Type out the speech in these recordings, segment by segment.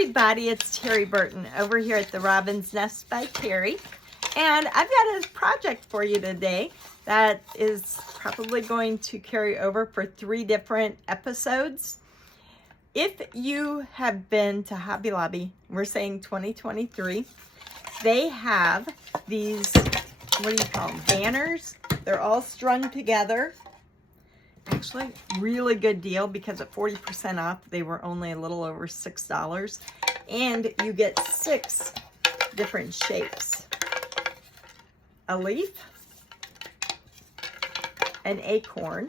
everybody, it's Terry Burton over here at the Robin's Nest by Terry, and I've got a project for you today that is probably going to carry over for 3 different episodes. If you have been to Hobby Lobby, we're saying 2023, they have these, what do you call them, banners. They're all strung together. Actually, really good deal because at 40% off, they were only a little over $6. And you get 6 different shapes. A leaf, an acorn,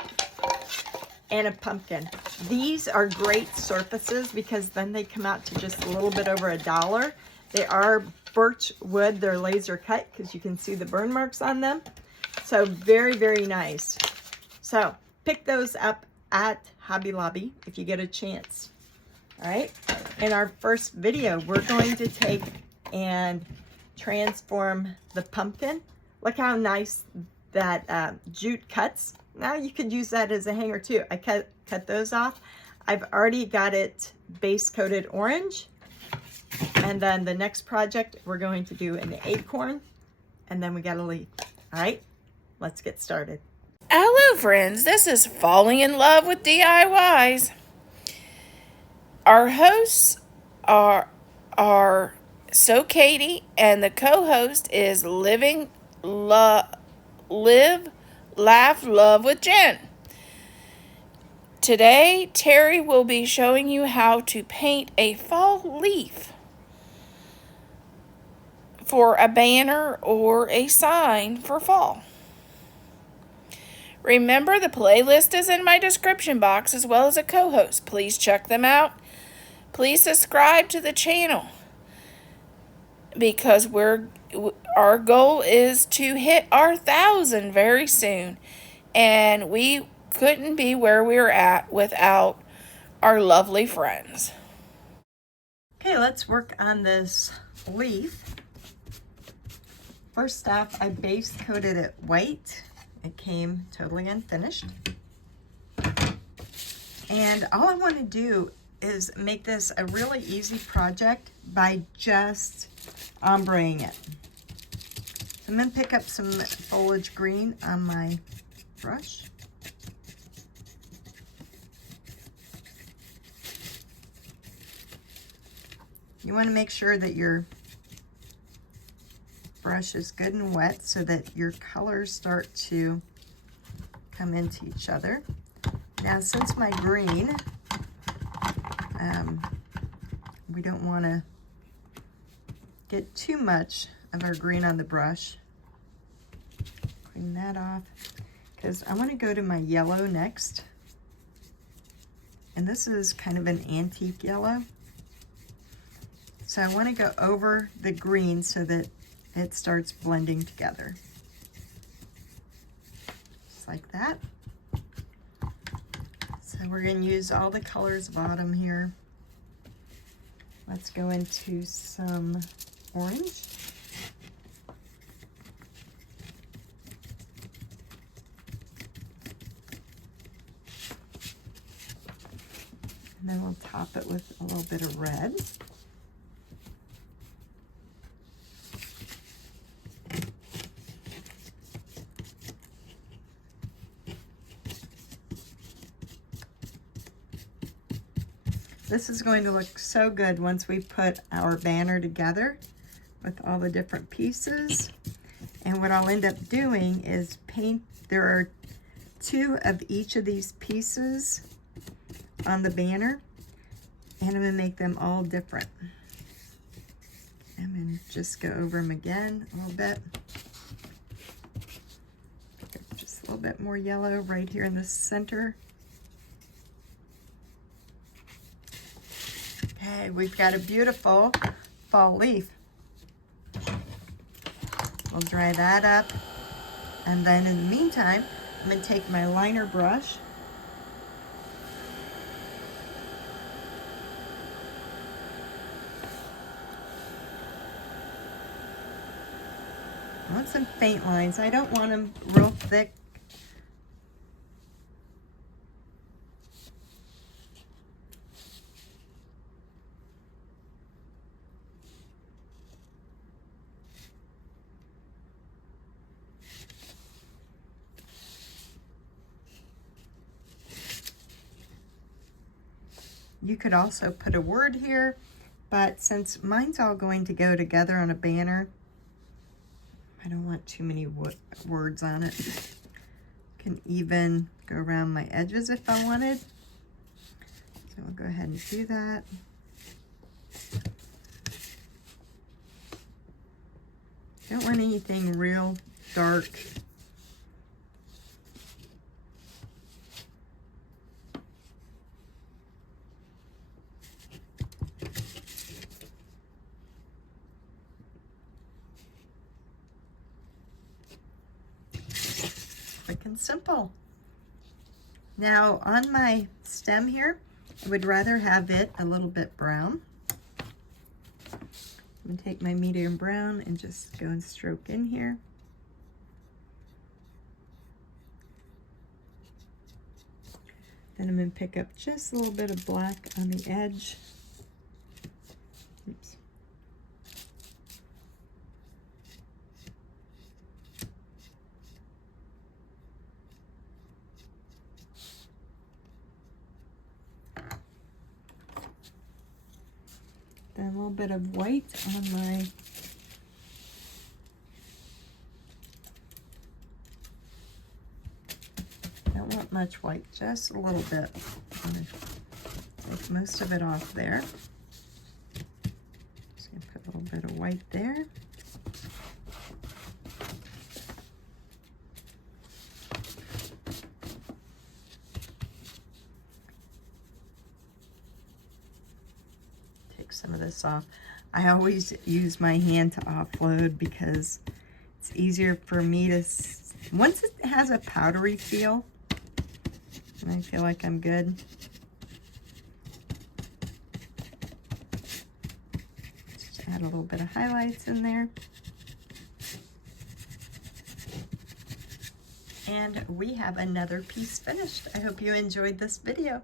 and a pumpkin. These are great surfaces because then they come out to just a little bit over $1. They are birch wood. They're laser cut because you can see the burn marks on them. So very, very nice. So pick those up at Hobby Lobby if you get a chance. All right, in our first video, we're going to take and transform the pumpkin. Look how nice that jute cuts. Now you could use that as a hanger too. I cut those off. I've already got it base coated orange. And then the next project, we're going to do an acorn, and then we got a leaf. All right, let's get started. Hello friends, this is Falling in Love with DIYs. Our hosts are So Katie, and the co-host is Live, Laugh, Love with Jen. Today, Terry will be showing you how to paint a fall leaf for a banner or a sign for fall. Remember, the playlist is in my description box as well as a co-host. Please check them out. Please subscribe to the channel because our goal is to hit our 1,000 very soon, and we couldn't be where we're at without our lovely friends. Okay, let's work on this leaf. First off, I base coated it white. It came totally unfinished. And all I want to do is make this a really easy project by just ombreing it. I'm going to pick up some foliage green on my brush. You want to make sure that your brush is good and wet so that your colors start to come into each other. Now, since my green, we don't want to get too much of our green on the brush. Clean that off because I want to go to my yellow next. And this is kind of an antique yellow. So I want to go over the green so that it starts blending together. Just like that. So we're going to use all the colors of autumn here. Let's go into some orange. And then we'll top it with a little bit of red. This is going to look so good once we put our banner together with all the different pieces. And what I'll end up doing is paint, there are 2 of each of these pieces on the banner, and I'm going to make them all different. I'm going to just go over them again a little bit. Just a little bit more yellow right here in the center. Okay, we've got a beautiful fall leaf. We'll dry that up. And then in the meantime, I'm going to take my liner brush. I want some faint lines. I don't want them real thick. You could also put a word here, but since mine's all going to go together on a banner, I don't want too many words on it. Can even go around my edges if I wanted. So we'll go ahead and do that. Don't want anything real dark. Quick and simple. Now on my stem here, I would rather have it a little bit brown. I'm gonna take my medium brown and just go and stroke in here. Then I'm gonna pick up just a little bit of black on the edge. Oops. Then a little bit of white on my don't want much white, just a little bit. I'm gonna take most of it off there. Just gonna put a little bit of white there. Take some of this off. I always use my hand to offload because it's easier for me to, once it has a powdery feel, and I feel like I'm good. Just add a little bit of highlights in there. And we have another piece finished. I hope you enjoyed this video.